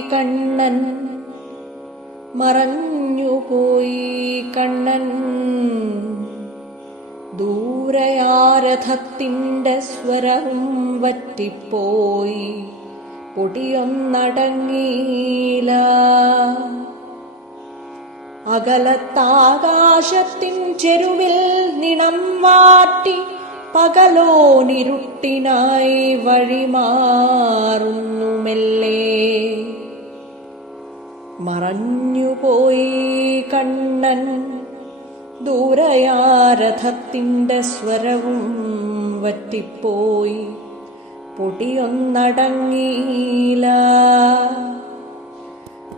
കണ്ണൻ മറഞ്ഞുപോയി കണ്ണൻ. ദൂരയാരഥത്തിന്റെ സ്വരവും വറ്റിപ്പോയി. പൊടിയൊന്നടങ്ങിയില്ല അകലത്താകാശത്തിൻ ചെരുവിൽ നിണം വാട്ടി പകലോനിരുട്ടിനായി വഴിമാറുന്നു മെല്ലെ മറഞ്ഞുപോയി കണ്ണൻ. ദൂരയാരഥത്തിന്റെ സ്വരവും വറ്റിപ്പോയി. പൊടിയൊന്നടങ്ങിയില്ല.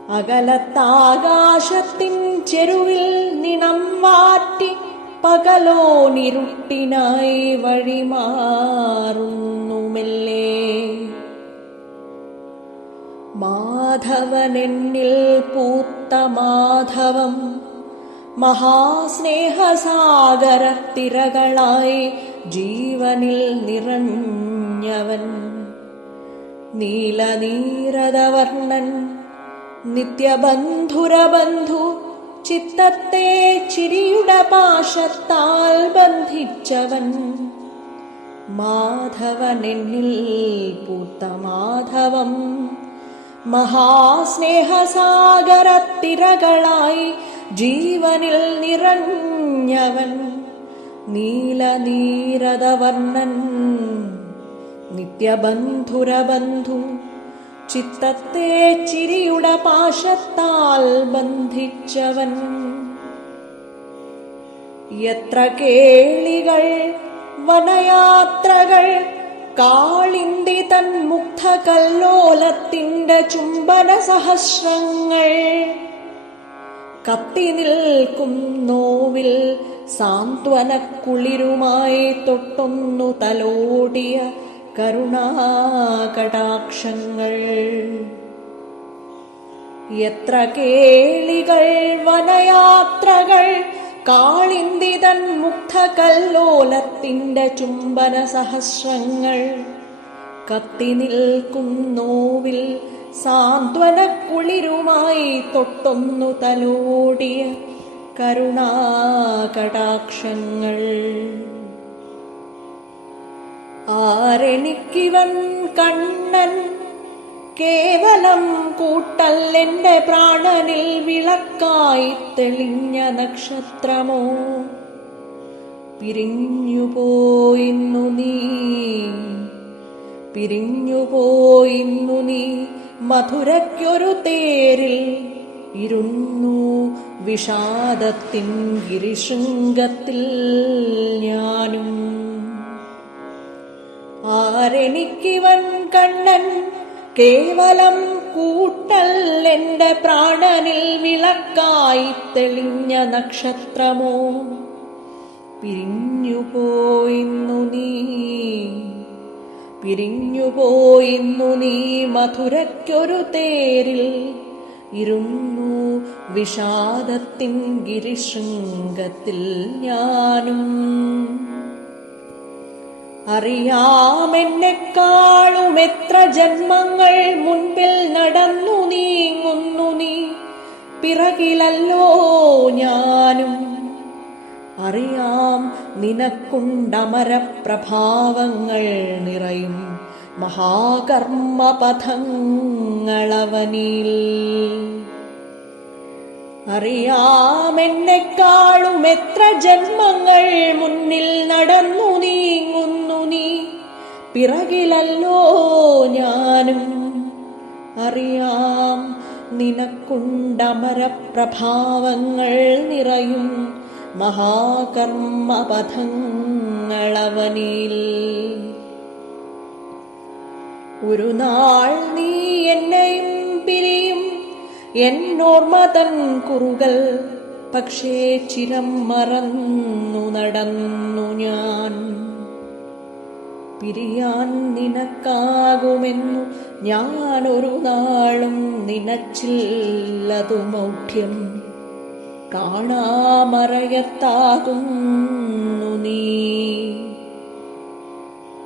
അകലത്താകാശത്തിൻ ചെരുവിൽ നിണം മാറ്റി പകലോ നിരുട്ടിനായി വഴിമാറുന്നു മെല്ലെ മാധവനെന്നിൽ പൂത്ത മാധവം മഹാസ്നേഹസാഗരത്തിരകളായി ജീവനിൽ നിറഞ്ഞവൻ. നീലനീരതവർണൻ നിത്യബന്ധുരബന്ധു ചിത്തത്തെ ചിരിയുടെ പാശത്താൽ ബന്ധിച്ചവൻ. മാധവനെന്നിൽ പൂത്ത മാധവം മഹാസ്നേഹസാഗരത്തിരകളായി ജീവനിൽ നിറഞ്ഞവൻ നീലനീരതവർണൻ നിത്യബന്ധുരബന്ധു ചിത്തത്തെ ചിരിയുടെ പാശത്താൽ ബന്ധിച്ചവൻ. എത്ര കേളികൾ വനയാത്രകൾ കാളിന്തി തൻ മുക്ത കല്ലോലത്തിന്റെ ചുംബന സഹസ്രങ്ങൾ. കത്തി നിൽക്കും നോവിൽ സാന്ത്വനക്കുളിരുമായി തൊട്ടൊന്നു തലോടിയ കരുണാകടാക്ഷങ്ങൾ. എത്ര കേളികൾ വനയാത്രകൾ കാളിന്തിതൻ മുഗ്ധകല്ലോലത്തിന്റെ ചുംബന സഹസ്രങ്ങൾ കത്തി നിൽക്കുന്നോവിൽ സാന്ത്വന സാന്ത്വനക്കുളിരുമായി തൊട്ടൊന്നു തലോടിയ കരുണാകടാക്ഷങ്ങൾ. ആരെനിക്കിവൻ കണ്ണൻ കേവലം കൂട്ടല്ലെന്റെ പ്രാണനിൽ വിളക്കായി തെളിഞ്ഞ നക്ഷത്രമോ? പിരിഞ്ഞുപോയിന്നു നീ പിരിഞ്ഞുപോയിന്നു നീ മധുരയ്ക്കൊരു തേരിൽ ഇരുന്നു വിഷാദത്തിൻ ഗിരിശൃംഗത്തിൽ ഞാനും. ആരെനിക്കിവൻ കണ്ണൻ കേവലം കൂട്ടൽ എന്റെ പ്രാണനിൽ വിളക്കായി തെളിഞ്ഞ നക്ഷത്രമോ? പിരിഞ്ഞുപോയിന്നു നീ പിരിഞ്ഞുപോയിന്നു നീ മധുരയ്ക്കൊരു തേരിൽ. ഇരുന്നു വിഷാദത്തിൻ ഗിരിശൃംഗത്തിൽ ഞാനും. അറിയാമെന്നെക്കാളും എത്ര ജന്മങ്ങൾ മുൻപിൽ നടന്നു നീങ്ങുന്നു നീ. പിറകിലല്ലോ ഞാനും. അറിയാം നിനക്കുണ്ടമരപ്രഭാവങ്ങൾ നിറയും മഹാകർമ്മപഥങ്ങളവനിൽ. അറിയാമെന്നെക്കാളും എത്ര ജന്മങ്ങൾ മുന്നിൽ നടന്നു നീ. പിറകിലല്ലോ ഞാനും. അറിയാം നിനക്കുണ്ടമരപ്രഭാവങ്ങൾ നിറയും മഹാകർമ്മപഥങ്ങളവനിൽ. ഒരു നാൾ നീ എന്നെയും പിരിയും. എന്നോർമതൻ തൻ കുറുകൾ പക്ഷേ ചിരം മറന്നു നടന്നു ഞാൻ. പിരിയാൻ നിനക്കാകുമെന്നു ഞാനൊരു നാളും നിനച്ചില്ലതു മൗഢ്യം. കാണാമറയത്താകുന്നു നീ.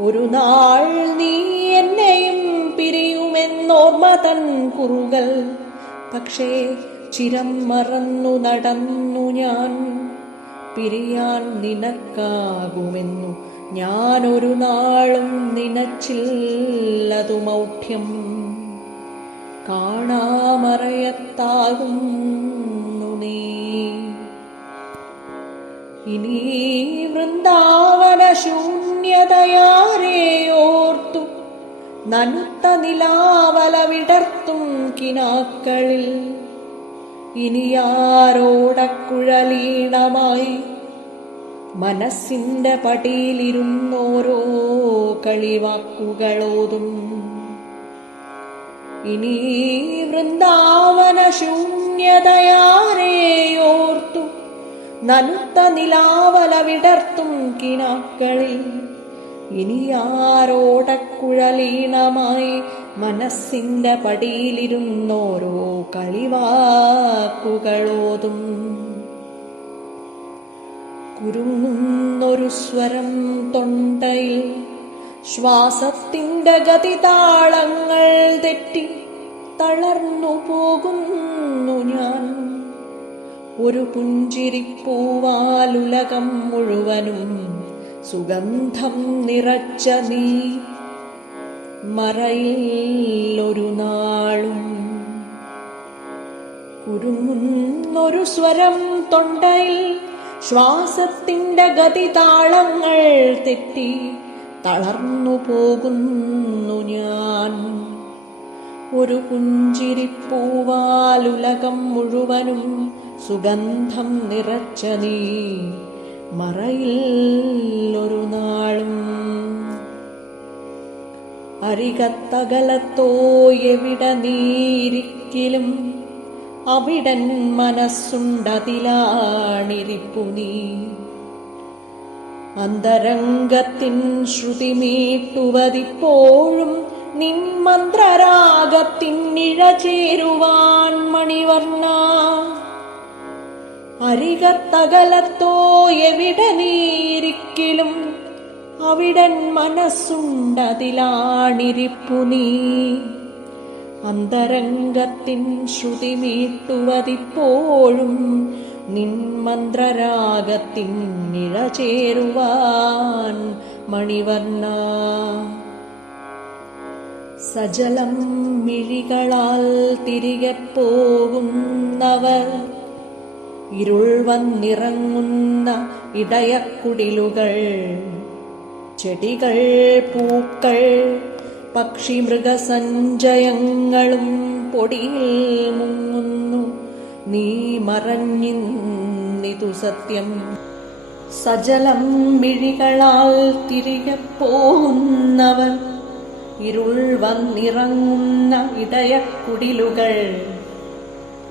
ഒരു നാൾ നീ എന്നെയും പിരിയുമെന്നോർമ്മ തൻ കുറുകൾ പക്ഷേ ചിരം മറന്നു നടന്നു ഞാൻ. പിരിയാൻ നിനക്കാകുമെന്നു ഞാനൊരു നാളും നിനച്ചില്ലതു മൗഢ്യം. കാണാമറയത്താകുന്നു നീ. ഇനി വൃന്ദാവന ശൂന്യതയാരെയോർത്തു നനുത്ത നിലാവല വിടർത്തും കിനാക്കളിൽ. ഇനിയാരോടക്കുഴലീണമായി മനസ്സിന്റെ പടിയിലിരുന്നോരോ കളിവാക്കുകളോതും. ഇനി വൃന്ദാവന ശൂന്യതയാരെയോർത്തു നനുത്ത നിലാവല വിടർത്തും കിനാക്കളിൽ. ഇനി ആരോടക്കുഴലീണമായി മനസ്സിന്റെ പടിയിലിരുന്നോരോ കളിവാക്കുകളോതും. കുരുങ്ങുന്നൊരു സ്വരം തൊണ്ടയിൽ ശ്വാസത്തിന്റെ ഗതിതാളങ്ങൾ തെറ്റി തളർന്നു പോകുന്നു ഞാൻ. ഒരു പുഞ്ചിരിപ്പൂവാലുലകം മുഴുവനും സുഗന്ധം നിറച്ച നീ. മറയില്ലൊരു നാളും കുരുങ്ങുന്നൊരു സ്വരം തൊണ്ടയിൽ ശ്വാസത്തിന്റെ ഗതിതാളങ്ങൾ തെറ്റി തളർന്നു പോകുന്നു ഞാൻ. ഒരു പുഞ്ചിരിപ്പൂവാലുലകം മുഴുവനും സുഗന്ധം നിറച്ച നീ മറയിൽ ഒരു നാളും അരികത്തകലത്തോ എവിടെ നീരിക്കിലും അവിടൻ മനസ്സുണ്ടതിലാണിരിപ്പു നീ. അന്തരംഗത്തിൻ ശ്രുതി മീട്ടുവതിപ്പോഴും നിൻ മന്ത്രരാഗത്തിൻ നിഴ ചേരുവാൻ മണിവർണ. അരികത്തകലത്തോ എവിടെ നീരിക്കിലും അവിടൻ മനസ്സുണ്ടതിലാണിരിപ്പു നീ. അന്തരംഗത്തിൻ ശ്രുതി മീട്ടുവതിപ്പോഴും നിൻ മന്ത്രരാഗത്തിൻ നിഴ ചേരുവാൻ മണിവർണ. സജലം മിഴികളാൽ തിരികെ പോകുന്നവർ ഇരുൾ വന്നിറങ്ങുന്ന ഇടയക്കുടിലുകൾ ചെടികൾ പൂക്കൾ പക്ഷി മൃഗസഞ്ചയങ്ങളും പൊടിയിൽ മുങ്ങുന്നു. നീ മറഞ്ഞിന്നിതു സത്യം. സജലം മിഴികളാൽ തിരികെ പോകുന്നവർ ഇരുൾ വന്നിറങ്ങുന്ന ഇടയക്കുടിലുകൾ.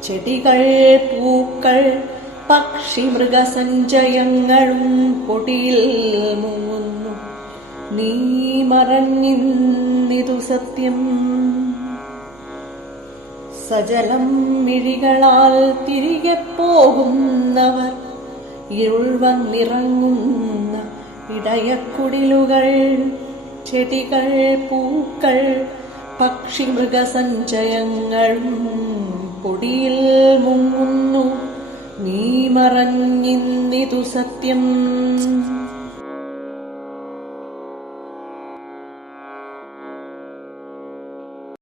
ചെടികൾ പൂക്കൾ പക്ഷി മൃഗസഞ്ചയങ്ങളും പൊടിയിൽ മുങ്ങുന്നു. നീ മറഞ്ഞിന്നിതു സത്യം. സജലം മിഴികളാൽ തിരികെ പോകുന്നവർ ഇരുൾ വന്നിറങ്ങുന്ന ഇടയക്കുടിലുകൾ ചെടികൾ പൂക്കൾ പക്ഷി മൃഗസഞ്ചയങ്ങളും പൊടിയിൽ മുങ്ങുന്നു. നീ മറഞ്ഞിന്നിതു സത്യം.